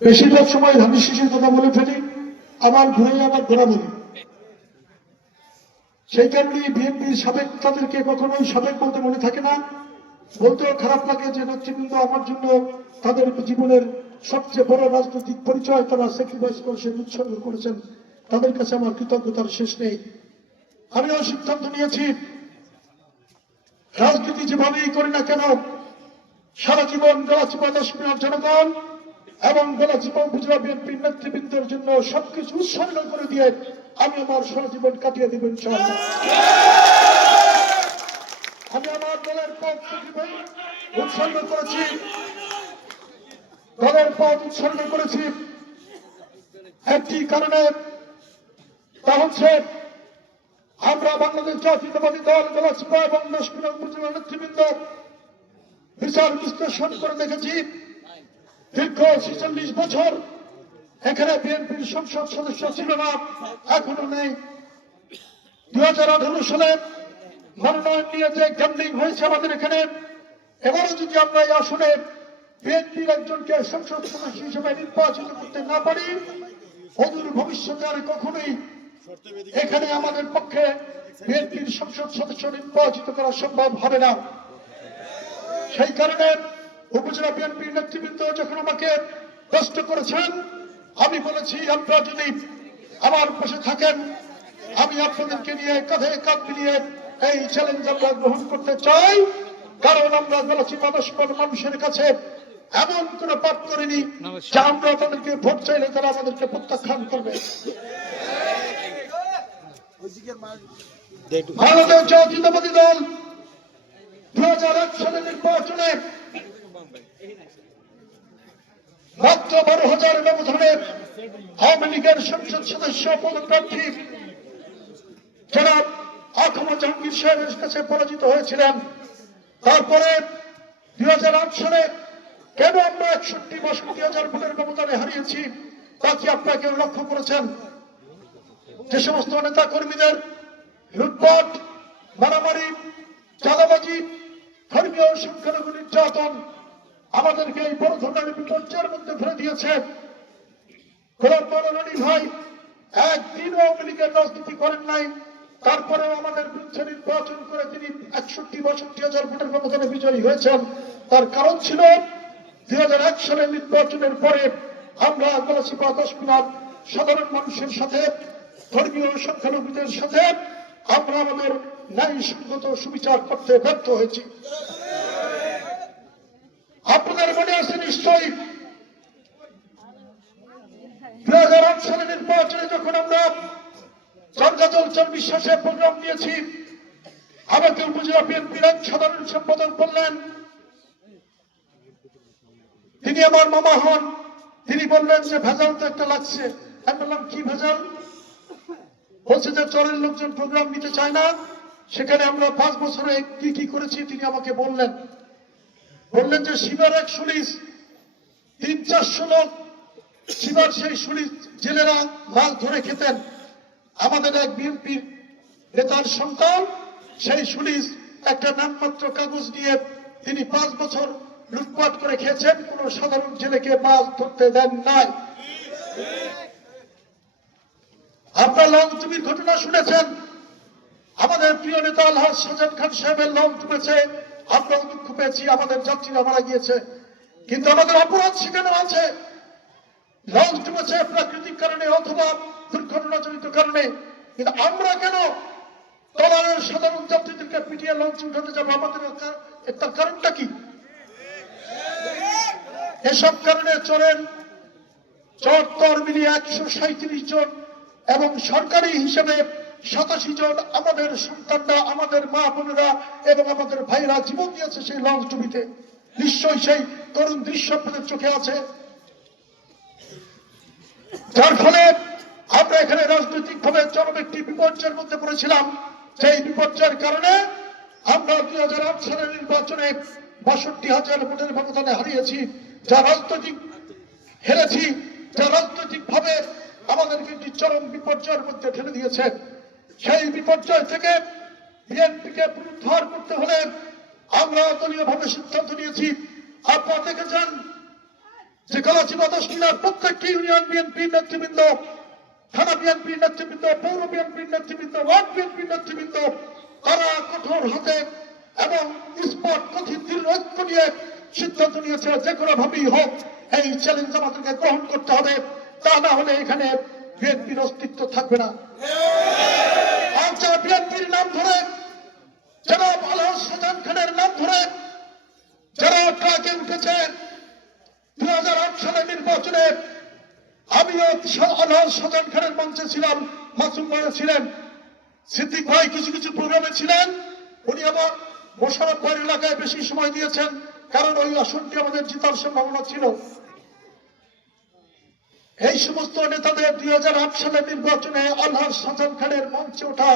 বেশিরভাগ সময় ধানের শীষের কথা বলে ফেলি, আবার ঘুরে আবার ঘোরা বলি। সেই কারণে বিএনপির সাবেক তাদেরকে কখনোই সাবেক বলতে মনে থাকে না, বলতেও খারাপ লাগে যে নেতৃবৃন্দ আমার জন্য তাদের জীবনের সবচেয়ে বড় রাজনৈতিক পরিচয় তারা স্যাক্রিফাইস করেছেন, উৎসর্গ করেছেন। তাদের কাছে আমার কৃতজ্ঞতার শেষ নেই। আমিও সিদ্ধান্ত নিয়েছি, রাজনীতি যেভাবেই করি না কেন, সারা জীবন গলাচিপা দশমিনার জনগণ এবং গলাচিপা উপজেলা বিএনপির নেতৃবৃন্দের জন্য সবকিছু উৎসর্গ করে দিয়ে আমি আমার সারা জীবন কাটিয়ে দেব ইনশাআল্লাহ। আমি আমার দলের পথ উৎসর্গ করেছি, দলের পথ উৎসর্গ করেছি একটি কারণে, তা হচ্ছে আমরা বাংলাদেশ জাতীয়তাবাদী দল গলাচিপা এবং দশমিনা উপজেলা নেতৃবৃন্দ বিচার বিশ্লেষণ করে দেখেছি, দীর্ঘ ৪৬ বছর এখানে বিএনপির সংসদ সদস্য ছিল না, এখনো নেই। 2018 সালে মনোনয়ন নিয়ে যে গ্যামলিং হয়েছে আমাদের এখানে, এবারও যদি আমরা এই আসনে বিএনপির একজনকে সংসদ সদস্য হিসেবে নির্বাচিত করতে না পারি, অদূর ভবিষ্যতে আর কখনোই এখানে আমাদের পক্ষে বিএনপির সংসদ সদস্য নির্বাচিত করা সম্ভব হবে না। সেই কারণে উপজেলা বিএনপির নেতৃবৃন্দ যখন আমাকে প্রশ্ন করেছেন, আমি বলেছি আপনারা যদি আমার পাশে থাকেন, আমি আপনাদেরকে নিয়ে কাঁধে কাঁধ মিলিয়ে এই চ্যালেঞ্জ আমরা গ্রহণ করতে চাই। কারণ আমরা গলাচিপা দশমিনার মানুষের কাছে এমন কোন পাপ করিনি যে আমরা তাদেরকে ভোট চাইলে তারা আমাদেরকে প্রত্যাখ্যান করবে। বাংলাদেশ জাতীয়তাবাদী দল 2001 সালের নির্বাচনে মাত্র 12,000 ব্যবধানে আওয়ামী লীগের সংসদ সদস্য পদপ্রার্থী জনাব আখমা জাহাঙ্গীর সাহেবের কাছে পরাজিত হয়েছিলেন। তারপরে 2008 সালে কেন আমরা 61,62,000 ভোটের ব্যবধানে হারিয়েছি তা কি আপনারা কেউ লক্ষ্য করেছেন? যে সমস্ত নেতা কর্মীদের লুটপাট, মারামারি, চাঁদাবাজি, ধর্মীয় সংখ্যালঘু নির্যাতন আমাদেরকে এই বড় ধরনের বিপর্যয়ের মধ্যে ফেলে দিয়েছে। গোলাম মাওলানা ভাই একদিনও আওয়ামী লীগের রাজনীতি করেন নাই, তারপরেও আমাদের বিরুদ্ধে নির্বাচন করে তিনি 61-62,000 ভোটের ব্যবধানে বিজয়ী হয়েছেন। তার কারণ ছিল 2001 সালের নির্বাচনের পরে আমরা গলাচিপা দশমিনার সাধারণ মানুষের সাথে, ধর্মীয় সংখ্যালঘুদের সাথে আমরা আমাদের ন্যায়সঙ্গত সুবিচার করতে ব্যর্থ হয়েছি। আপনাদের মনে আছে নিশ্চয়ই 2008 সালের নির্বাচনে যখন আমরা জনজাতল চল বিশ্বাসে প্রোগ্রাম নিয়েছি, আমাকে উপজেলা বিএনপির এক সাধারণ সম্পাদক বললেন, তিনি আমার মামা হন, তিনি বললেন যে ভেজাল তো একটা লাগছে। আমি বললাম কি ভেজাল? বলছে যে চরের লোকজন প্রোগ্রাম নিতে চায় না, সেখানে আমরা 5 বছরে কি কি করেছি তিনি আমাকে বললেন যে শিবার এক সুলিশ 300-400 লোক, শিবার সেই সুলিশ জেলেরা মাছ ধরে খেতেন। আমাদের এক বিএনপির নেতার সন্তান সেই সুলিশ একটা নামমাত্র কাগজ নিয়ে তিনি 5 বছর লুটপাট করে খেয়েছেন, কোন সাধারণ জেলেকে মাছ ধরতে দেন নাই। আপনারা লঞ্চ ডুবির ঘটনা শুনেছেন, আমাদের প্রিয় নেতা আলহাজ শাহজাহান খান সাহেবের লঞ্চ ডুবেছে, আমরা দুঃখ পেয়েছি, আমাদের যাত্রীরা মারা গিয়েছে, কিন্তু আমাদের অপরাধ সেখানে আছে। লঞ্চ ডুবেছে প্রাকৃতিক কারণে অথবা দুর্ঘটনাজনিত কারণে, কিন্তু আমরা কেন ট্রলারের সাধারণ যাত্রীদেরকে পিটিয়ে লঞ্চ উঠাতে যাবো? আমাদের তার কারণটা কি? এসব কারণে চর মিলিয়ে 137 জন এবং সরকারি হিসেবে 87 জন আমাদের সন্তানরা, আমাদের মা বোনেরা এবং আমাদের ভাইরা জীবন দিয়েছে সেই লঞ্চ ডুবিতে। নিশ্চয়ই সেই করুণ দৃশ্য আপনাদের চোখে আছে। যার ফলে আমরা এখানে রাজনৈতিক ভাবে চরম একটি বিপর্যয়ের মধ্যে পড়েছিলাম। সেই বিপর্যয়ের কারণে আমরা 2008 সালের নির্বাচনে 62,000 ভোটের ব্যবধানে হারিয়েছি, যা রাজনৈতিক হেরেছি, যা রাজনৈতিক ভাবে আমাদেরকে একটি চরম বিপর্যয়ের মধ্যে ঠেলে দিয়েছে। সেই বিপর্যয় থেকে বিএনপিকে পুনরুদ্ধার করতে হলে আমরা দলীয় ভাবে সিদ্ধান্ত নিয়েছি। আপনারা দেখেছেন যে গলাচিপা 10 মিনার প্রত্যেকটি ইউনিয়ন বিএনপির নেতৃবৃন্দ, থানা বিএনপির নেতৃবৃন্দ, পৌর বিএনপির নেতৃবৃন্দ, ওয়ার্ড বিএনপির নেতৃবৃন্দ, তারা কঠোর হাতে এবং স্পট কথিত দৃঢ় ঐক্য নিয়ে সিদ্ধান্ত নিয়েছে যে কোনো ভাবেই হোক এই চ্যালেঞ্জ আমাদেরকে গ্রহণ করতে হবে, তা না হলে এখানে বিএনপির অস্তিত্ব থাকবে না। আর যারা বিএনপির নাম ধরে, জনাব আলহাজ শাহজাহান খানের নাম ধরে যারা ট্রাকে উঠেছে 2008 সালের নির্বাচনে, আমিও আলহাজ শাহজাহান খানের মঞ্চে ছিলাম, মাসুম ভাই ছিলেন, সিদ্দিক ভাই কিছু কিছু প্রোগ্রামে ছিলেন। উনি আবার মোশাররফ ভাইয়ের এলাকায় বেশি সময় দিয়েছেন, কারণ ওই আসনটি আমাদের জিতার সম্ভাবনা ছিল। এই সমস্ত নেতাদের 2008 সালের নির্বাচনে আলহাজ শাহজাহান খানের মঞ্চে ওঠা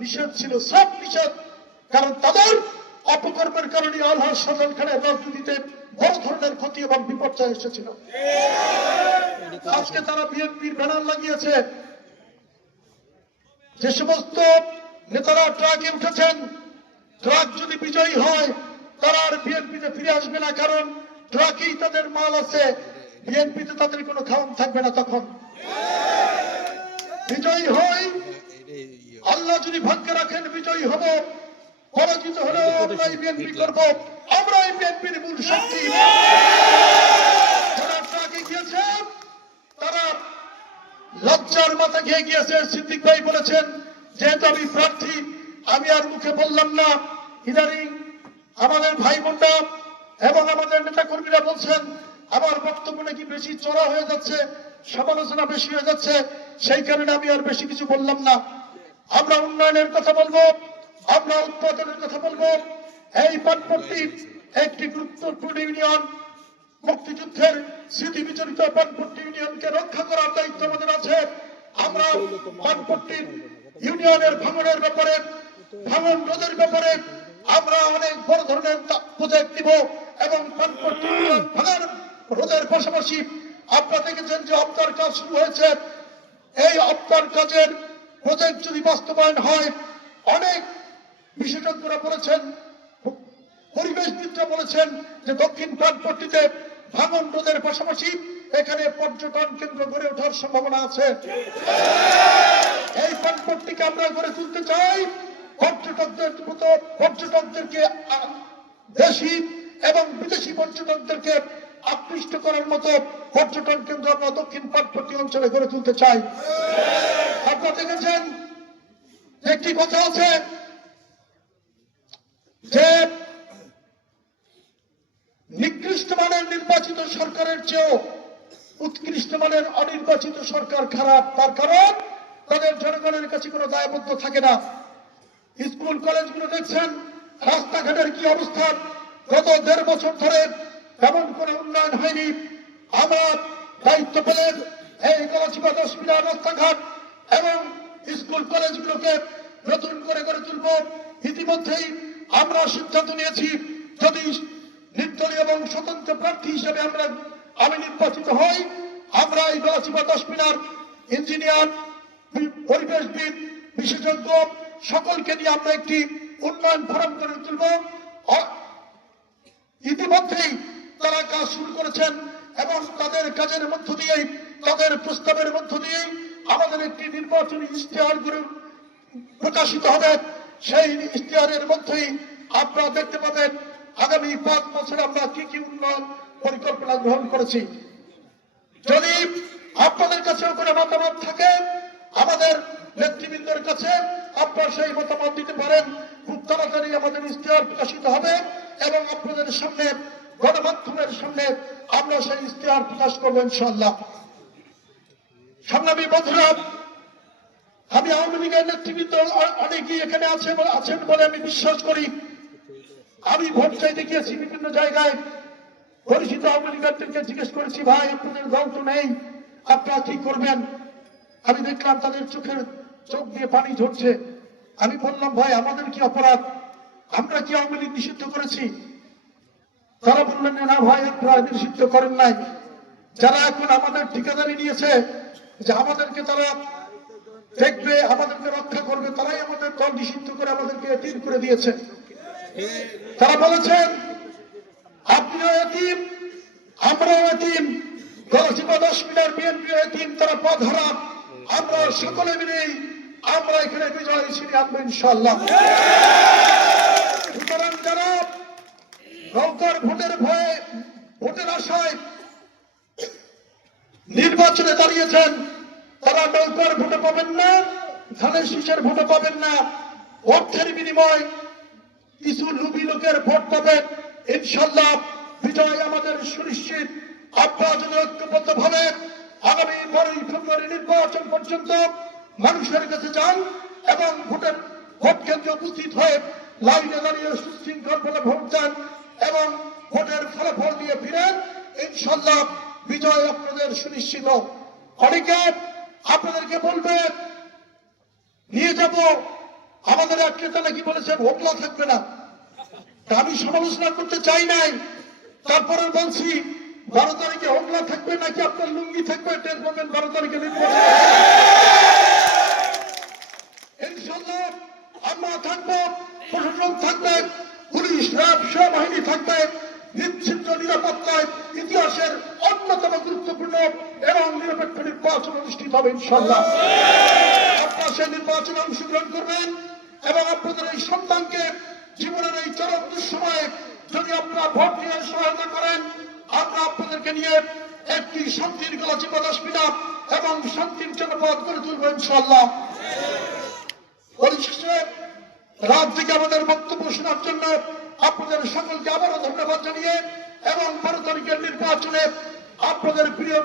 নিষেধ ছিল, সব নিষেধ, কারণ তাদের অপকর্মের কারণে আলহাজ শাহজাহান খানের রাজনীতিতে বড় ধরনের ক্ষতি এবং বিপর্যয় এসেছিল। আজকে তারা বিএনপির ব্যানার লাগিয়েছে। যে সমস্ত নেতারা ট্রাকে উঠেছেন, ট্রাক যদি বিজয়ী হয় তারা আর বিএনপিতে ফিরে আসবে না, কারণ ট্রাকেই তাদের মাল আছে, বিএনপিতে তাদের কোনো খাওয়ান থাকবে না। তখন বিজয়ী হয়, আল্লাহ যদি ভাগ্যে রাখেন বিজয়ী হব, পরাজিত হলেও আমরাই বিএনপি করব, আমরাই বিএনপির মূল শক্তি। যারা ট্রাকে গিয়েছে তারা লজ্জার মাথা খেয়ে গিয়েছে। সিদ্দিক ভাই বলেছেন যেহেতু আমি প্রার্থী, আমি আর মুখে বললাম না। ইদানিং আমাদের ভাই বোনরা এবং আমাদের নেতা কর্মীরা বলছেন আমার বক্তব্য নাকি বেশি চড়া হয়ে যাচ্ছে, সমালোচনা বেশি হয়ে যাচ্ছে, সেই কারণে আমি আর বেশি কিছু বললাম না। আমরা উন্নয়নের কথা বলবো, আমরা উৎপাদনের কথা বলবো। এই পানপট্টি একটি গুরুত্বপূর্ণ ইউনিয়ন, মুক্তিযুদ্ধের স্মৃতি বিচরিত পানপট্টি ইউনিয়নকে রক্ষা করার দায়িত্ব আমাদের আছে। আমরা পানপট্টি ইউনিয়নের ভাঙনের ব্যাপারে, ভাঙন রোধের ব্যাপারে আমরা অনেক বড় ধরনের প্রজেক্ট নিব এবং পানপট্টি ইউনিয়ন ভাঙন রোধের পাশাপাশি আপনারা দেখেছেন যে আবতার কাজ শুরু হয়েছে। এই আবতার কাজের প্রজেক্ট যদি বাস্তবায়ন হয়, অনেক বিশেষজ্ঞরা বলেছেন, পরিবেশবিদরা বলেছেন যে দক্ষিণ পানপট্টিতে ভাঙন রোধের পাশাপাশি এখানে পর্যটন কেন্দ্র গড়ে ওঠার সম্ভাবনা আছে। এই পানপট্টিকে আমরা গড়ে তুলতে চাই, পর্যটকদেরকে দেশি এবং বিদেশি পর্যটকদেরকে আকৃষ্ট করার মতো পর্যটন কেন্দ্র আমরা দক্ষিণ পানপট্টি অঞ্চলে গড়ে তুলতে চাই। আপনারা দেখেছেন একটি কথা আছে যে নিকৃষ্ট মানের নির্বাচিত সরকারের চেয়েও উৎকৃষ্ট মানের অনির্বাচিত সরকার খারাপ। তার কারণ তাদের জনগণের কাছে কোনো দায়বদ্ধ থাকে না। স্কুল কলেজগুলো দেখছেন রাস্তাঘাটের কি অবস্থা, গত 1.5 বছর ধরে তেমন কোনো উন্নয়ন হয়নি। আমরা দায়িত্ব পেলেন এই গলাচিপা 10 মিনার রাস্তাঘাট এবং স্কুল কলেজগুলোকে নতুন করে গড়ে তুলব। ইতিমধ্যেই আমরা সিদ্ধান্ত নিয়েছি যদি নির্দলীয় এবং স্বতন্ত্র প্রার্থী হিসেবে আমি নির্বাচিত হই, আমরা এই গলাচিপা 10 মিনার ইঞ্জিনিয়ার, পরিবেশবিদ, বিশেষজ্ঞ সকলকে নিয়ে আমরা একটি উন্নয়ন ফোরাম করে তুলব। ইতিমধ্যেই তারা কাজ শুরু করেছেন এবং তাদের কাজের মধ্য দিয়েই, তাদের প্রস্তাবের মধ্য দিয়েই আমাদের একটি নির্বাচনী ইশতেহার প্রকাশিত হবে। সেই ইশতেহারের মধ্যেই আপনারা দেখতে পাবেন আগামী 5 বছরে আমরা কি কি উন্নয়ন পরিকল্পনা গ্রহণ করেছি। যদি আপনাদের কাছে কোনো মতামত থাকে আমাদের নেতৃবৃন্দের কাছে আপনারা সেই মতামত দিতে পারেন। খুব তাড়াতাড়ি আমাদের ইশতেহার প্রকাশিত হবে এবং আপনাদের সামনে, গণমাধ্যমের সামনে আমরা সেই ইশতেহার প্রকাশ করবো ইনশাআল্লাহ। সংগ্রামী বন্ধুরা, আমি আওয়ামী লীগের নেতৃবৃন্দ অনেকেই এখানে আছেন বলে আমি বিশ্বাস করি। আমি ভোট চাইতে গিয়েছি বিভিন্ন জায়গায়, পরিচিত আওয়ামী লীগেরদেরকে জিজ্ঞেস করেছি ভাই আপনাদের দল তো নেই, আপনারা কি করবেন? আমি দেখলাম তাদের চোখ দিয়ে পানি ঝরছে। আমি বললাম ভাই আমাদের কি অপরাধ, আমরা কি আওয়ামী লীগ নিষিদ্ধ করেছি? তারা বললেন না ভাই আপনারা নিষিদ্ধ করেন নাই। যারা এখন আমাদের ঠিকাদারি নিয়েছে যে আমাদেরকে তারা দেখবে, আমাদেরকে রক্ষা করবে, তারাই আমাদের দল নিষিদ্ধ করে আমাদেরকে এতিম করে দিয়েছে। তারা বলেছেন আপনিও এতিম, আমরাও এতিম, গলাচিপা 10 মিটার বিএনপি তিন তারা পথ হারা আমরা সকলে মিলেই আমরা এখানে বিজয় ছিনিয়ে আনবো ইনশাআল্লাহ। সুতরাং যারা নৌকার ভোটের ভয়ে ভোটের আশায় নির্বাচনে দাঁড়িয়েছেন তারা নৌকার ভোটে পাবেন না, ধানের শীষের ভোটে পাবেন না, অর্থের বিনিময় কিছু লুবি লোকের ভোট পাবেন ইনশাআল্লাহ। বিজয় আমাদের সুনিশ্চিত। আপনারা যদি ঐক্যবদ্ধ ভাবে আগামী 12 ফেব্রুয়ারি নির্বাচন পর্যন্ত মানুষের কাছে যান এবং ভোট কেন্দ্রে উপস্থিত হয়ে লাইনে দাঁড়িয়ে সুশৃঙ্খল ভাবে ভোট দেন এবং ভোটের ফলাফল নিয়ে ফিরেন, ইনশাআল্লাহ বিজয় আপনাদের সুনিশ্চিত। অনেকে আপনাদেরকে বলবে নিয়ে যাব, আমাদের এক নেতা নাকি বলেছেন হোগলা থাকবে না। আমি সমালোচনা করতে চাই নাই, তারপরে বলছি 12 তারিখে হোগলা থাকবে নাকি আপনার লুঙ্গি থাকবে টের পাবেন 12 তারিখে নির্বাচন। ইনশাআল্লাহ আমরা থাকবো, প্রশাসন থাকবে, পুলিশ র্যাব সেনাবাহিনী থাকবে, নিশ্চিন্ত নিরাপত্তায় ইতিহাসের অন্যতম গুরুত্বপূর্ণ এবং নিরপেক্ষ নির্বাচন অনুষ্ঠিত হবে ইনশাআল্লাহ। আপনারা সেই নির্বাচনে অংশগ্রহণ করবেন এবং আপনাদের এই সন্তানকে জীবনের এই চরম দুঃসময়ে যদি আপনারা ভোট দিয়ে সহায়তা করেন, আমরা আপনাদেরকে নিয়ে একটি শান্তির গলাচিপা 10 মিটার এবং শান্তির জনপদ করে তুলব ইনশাআল্লাহ। পরিশেষে রাত থেকে আমাদের বক্তব্য শোনার জন্য আপনাদের সকলকে আবারও ধন্যবাদ জানিয়ে এবং 12 তারিখের নির্বাচনে আপনাদের প্রিয়